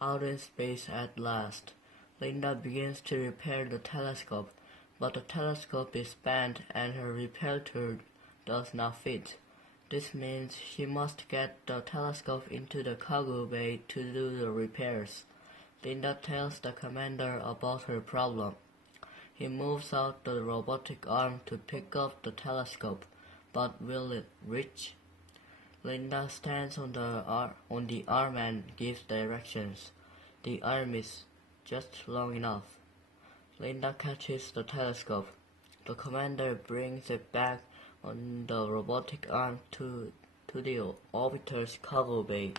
Out in space at last, Linda begins to repair the telescope, but the telescope is bent and her repair tool does not fit. This means she must get the telescope into the cargo bay to do the repairs. Linda tells the commander about her problem. He moves out the robotic arm to pick up the telescope, but will it reach? Linda stands on the arm and gives directions. The arm is just long enough. Linda catches the telescope. The commander brings it back on the robotic arm to the orbiter's cargo bay.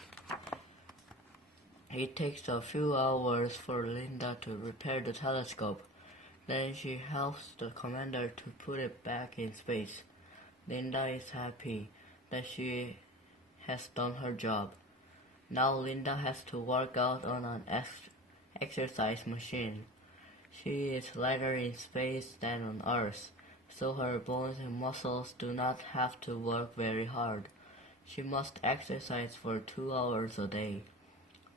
It takes a few hours for Linda to repair the telescope. Then she helps the commander to put it back in space. Linda is happy that she has done her job. Now Linda has to work out on an exercise machine. She is lighter in space than on Earth, so her bones and muscles do not have to work very hard. She must exercise for 2 hours a day.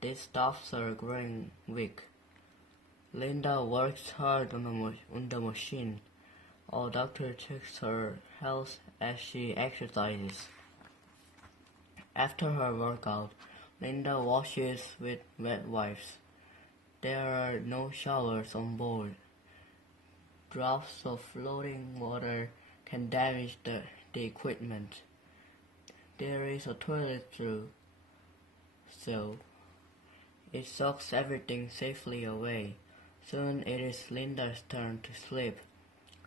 This stops her growing weak. Linda works hard on the machine. A doctor checks her health as she exercises. After her workout, Linda washes with wet wipes. There are no showers on board. Drops of floating water can damage the equipment. There is a toilet too, so it sucks everything safely away. Soon it is Linda's turn to sleep.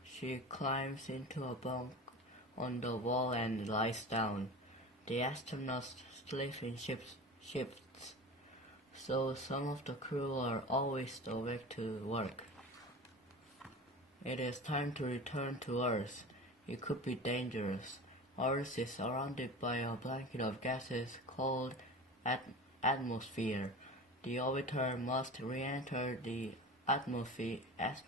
She climbs into a bunk on the wall and lies down. The astronauts sleep in shifts, so some of the crew are always awake to work. It is time to return to Earth. It could be dangerous. Earth is surrounded by a blanket of gases called atmosphere. The orbiter must re-enter the atmosphere at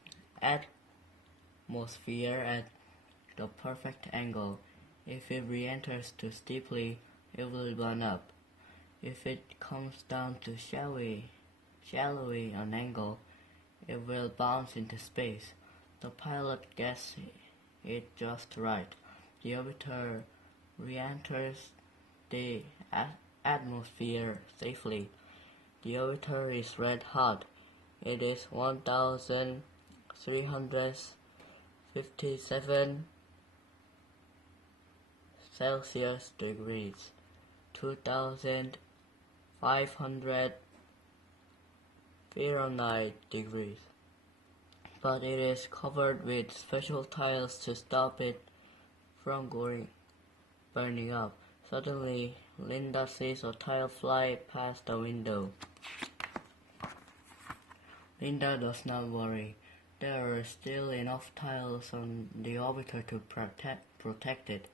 the perfect angle. If it re-enters too steeply, it will burn up. If it comes down too shallowly an angle, it will bounce into space. The pilot gets it just right. The orbiter re-enters the atmosphere safely. The orbiter is red hot. It is 1,357 Celsius degrees, 2,500 Fahrenheit degrees. But it is covered with special tiles to stop it from burning up. Suddenly, Linda sees a tile fly past the window. Linda does not worry. There are still enough tiles on the orbiter to protect it.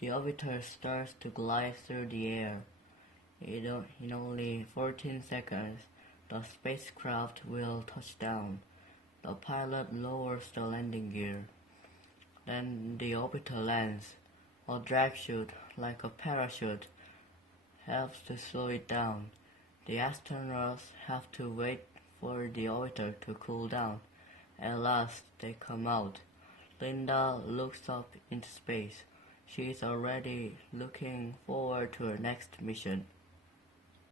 The orbiter starts to glide through the air. In only 14 seconds, the spacecraft will touch down. The pilot lowers the landing gear. Then the orbiter lands. A drag chute, like a parachute, helps to slow it down. The astronauts have to wait for the orbiter to cool down. At last, they come out. Linda looks up into space. She is already looking forward to her next mission.